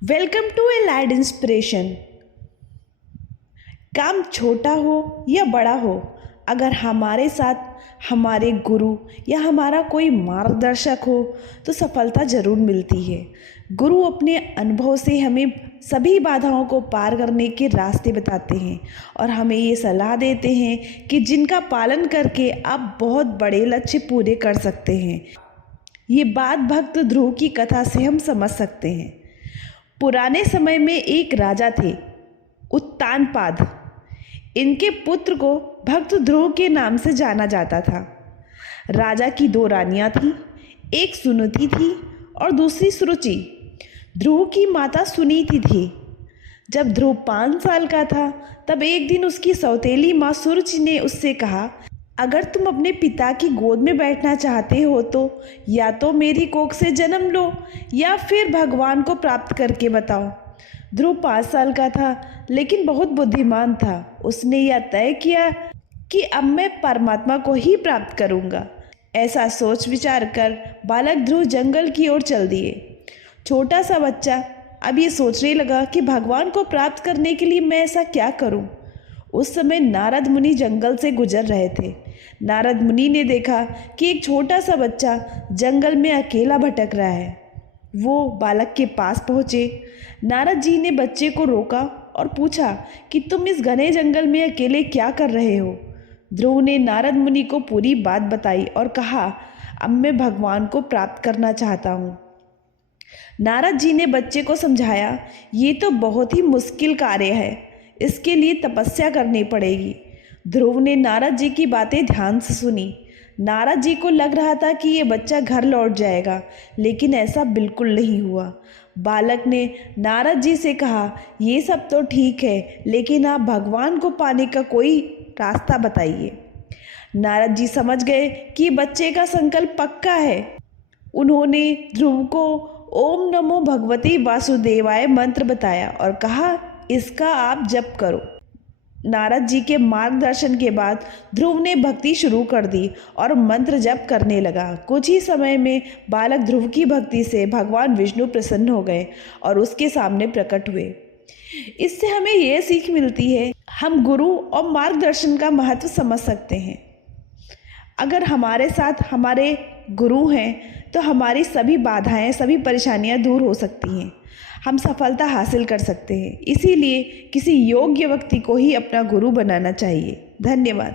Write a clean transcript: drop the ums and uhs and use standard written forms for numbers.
Welcome to a light inspiration. काम छोटा हो या बड़ा हो, अगर हमारे साथ हमारे गुरु या हमारा कोई मार्गदर्शक हो तो सफलता ज़रूर मिलती है। गुरु अपने अनुभव से हमें सभी बाधाओं को पार करने के रास्ते बताते हैं और हमें ये सलाह देते हैं कि जिनका पालन करके आप बहुत बड़े लक्ष्य पूरे कर सकते हैं। ये बात भक्त ध्रुव की कथा से हम समझ सकते हैं। पुराने समय में एक राजा थे, उत्तानपाद। इनके पुत्र को भक्त ध्रुव के नाम से जाना जाता था। राजा की दो रानियां थीं, एक सुनीति थी और दूसरी सुरुचि। ध्रुव की माता सुनीति थी। जब ध्रुव 5 साल का था तब एक दिन उसकी सौतेली माँ सुरुचि ने उससे कहा, अगर तुम अपने पिता की गोद में बैठना चाहते हो तो या तो मेरी कोख से जन्म लो या फिर भगवान को प्राप्त करके बताओ। ध्रुव 5 साल का था लेकिन बहुत बुद्धिमान था। उसने यह तय किया कि अब मैं परमात्मा को ही प्राप्त करूंगा। ऐसा सोच विचार कर बालक ध्रुव जंगल की ओर चल दिए। छोटा सा बच्चा अब ये सोचने लगा कि भगवान को प्राप्त करने के लिए मैं ऐसा क्या करूं। उस समय नारद मुनि जंगल से गुजर रहे थे। नारद मुनि ने देखा कि एक छोटा सा बच्चा जंगल में अकेला भटक रहा है। वो बालक के पास पहुँचे। नारद जी ने बच्चे को रोका और पूछा कि तुम इस घने जंगल में अकेले क्या कर रहे हो। ध्रुव ने नारद मुनि को पूरी बात बताई और कहा, अब मैं भगवान को प्राप्त करना चाहता हूँ। नारद जी ने बच्चे को समझाया, ये तो बहुत ही मुश्किल कार्य है, इसके लिए तपस्या करनी पड़ेगी। ध्रुव ने नारद जी की बातें ध्यान से सुनी। नारद जी को लग रहा था कि ये बच्चा घर लौट जाएगा, लेकिन ऐसा बिल्कुल नहीं हुआ। बालक ने नारद जी से कहा, ये सब तो ठीक है, लेकिन आप भगवान को पाने का कोई रास्ता बताइए। नारद जी समझ गए कि बच्चे का संकल्प पक्का है। उन्होंने ध्रुव को ओम नमो भगवती वासुदेवाय मंत्र बताया और कहा, इसका आप जप करो। नारद जी के मार्गदर्शन के बाद ध्रुव ने भक्ति शुरू कर दी और मंत्र जप करने लगा। कुछ ही समय में बालक ध्रुव की भक्ति से भगवान विष्णु प्रसन्न हो गए और उसके सामने प्रकट हुए। इससे हमें यह सीख मिलती है, हम गुरु और मार्गदर्शन का महत्व समझ सकते हैं। अगर हमारे साथ हमारे गुरु हैं तो हमारी सभी बाधाएं, सभी परेशानियां दूर हो सकती हैं। हम सफलता हासिल कर सकते हैं। इसीलिए किसी योग्य व्यक्ति को ही अपना गुरु बनाना चाहिए। धन्यवाद।